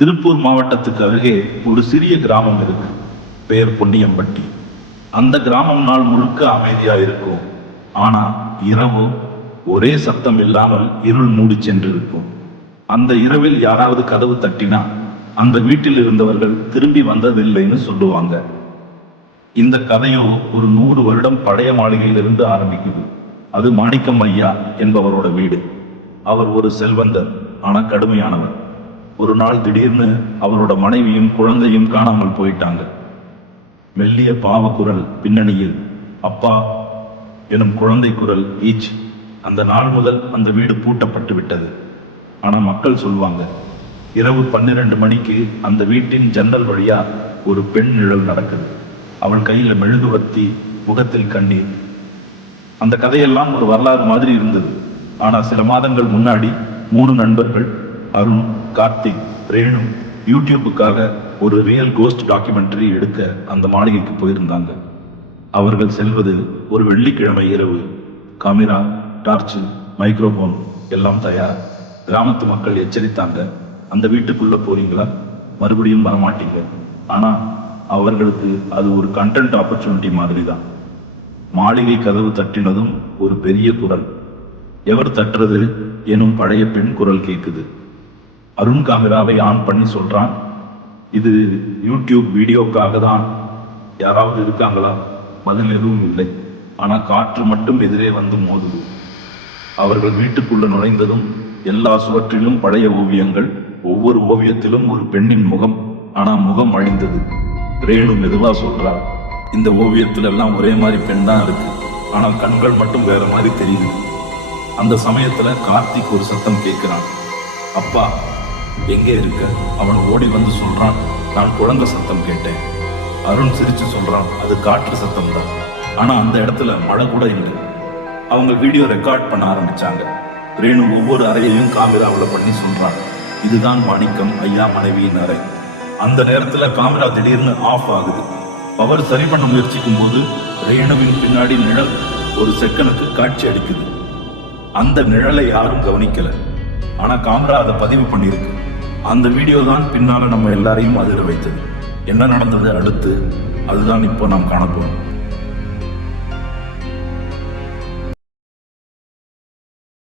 திருப்பூர் மாவட்டத்துக்கு அருகே ஒரு சிறிய கிராமம் இருக்கு. பெயர் பொன்னியம்பட்டி. அந்த கிராமம் நாள் முழுக்க அமைதியா இருக்கும். ஆனா இரவு ஒரே சத்தம் இல்லாமல் இருள் மூடி சென்று இருக்கும். அந்த இரவில் யாராவது கதவு தட்டினா அந்த வீட்டில் இருந்தவர்கள் திரும்பி வந்ததில்லைன்னு சொல்லுவாங்க. இந்த கதையோ ஒரு 100 வருடம் பழைய மாளிகையிலிருந்து ஆரம்பிக்குது. அது மாணிக்கம் ஐயா என்பவரோட வீடு. அவர் ஒரு செல்வந்தர், ஆனா கடுமையானவர். ஒரு நாள் திடீர்னு அவரோட மனைவியும் குழந்தையும் காணாமல் போயிட்டாங்க. மெல்லிய பாவக்குரல் பின்னணியில் அப்பா எனும் குழந்தை குரல் ஈச். அந்த நாள் முதல் அந்த வீடு பூட்டப்பட்டு விட்டது. ஆனா மக்கள் சொல்லுவாங்க, இரவு 12 மணிக்கு அந்த வீட்டின் ஜன்னல் வழியா ஒரு பெண் நிழல் நடக்குது. அவள் கையில மெழுகுவர்த்தி, முகத்தில் கண்ணீர். அந்த கதையெல்லாம் ஒரு வரலாறு மாதிரி இருந்தது. ஆனா சில மாதங்கள் முன்னாடி 3 நண்பர்கள், அருண், கார்த்திக், ரேணு, யூடியூபுக்காக ஒரு ரியல் கோஸ்ட் டாக்குமெண்ட்ரி எடுக்க அந்த மாளிகைக்கு போயிருந்தாங்க. அவர்கள் செல்வது ஒரு வெள்ளிக்கிழமை இரவு. காமிரா, டார்ச்சு, மைக்ரோஃபோன் எல்லாம் தயார். கிராமத்து மக்கள் எச்சரித்தாங்க, அந்த வீட்டுக்குள்ள போறீங்களா, மறுபடியும் வரமாட்டீங்க. ஆனா அவர்களுக்கு அது ஒரு கண்டென்ட் ஆப்பர்ச்சுனிட்டி மாதிரி தான். மாளிகை கதவு தட்டினதும் ஒரு பெரிய குரல். எவர் தட்டுறது எனும் பழைய பெண் குரல் கேட்குது. அருண் காமிராவை ஆன் பண்ணி சொல்றான், இது யூடியூப் வீடியோக்காக தான், யாராவது இருக்காங்களா? பதில் எதுவும் இல்லை. ஆனா காற்று மட்டும் எதிரே வந்து மோதுது. அவர்கள் வீட்டுக்குள்ள நுழைந்ததும் எல்லா சுவற்றிலும் பழைய ஓவியங்கள். ஒவ்வொரு ஓவியத்திலும் ஒரு பெண்ணின் முகம். ஆனா முகம் அழிந்தது. ரேணு மெதுவா சொல்றா, இந்த ஓவியத்துல எல்லாம் ஒரே மாதிரி பெண் தான் இருக்கு, ஆனால் கண்கள் மட்டும் வேற மாதிரி தெரியுது. அந்த சமயத்துல கார்த்திக் ஒரு சத்தம் கேட்கிறான், அப்பா எங்கே இருக்க? அவன் ஓடி வந்து சொல்றான், நான் குழந்தை சத்தம் கேட்டேன். அருண் சிரிச்சு சொல்றான், அது காற்று சத்தம் தான். ஆனா அந்த இடத்துல மழை கூட இல்லை. அவங்க வீடியோ ரெக்கார்ட் பண்ண ஆரம்பிச்சாங்க. ரேணு ஒவ்வொரு அறையையும் காமிராவில் பண்ணி சொல்றான், இதுதான் மாணிக்கம் ஐயா மனைவியின் அறை. அந்த நேரத்துல காமிரா திடீர்னு ஆஃப் ஆகுது. பவர் சரி பண்ண முயற்சிக்கும் போது ரேணுவின் பின்னாடி நிழல் ஒரு செகண்டுக்கு காட்சி அளிக்குது. அந்த நிழலை யாரும் கவனிக்கல. ஆனா காமிரா அதை பதிவு பண்ணியிருக்கு. அந்த வீடியோ தான் பின்னால நம்ம எல்லாரையும் அதிர வைத்தது. என்ன நடந்தது அடுத்து, அதுதான் இப்போ நாம் காணப்போம்.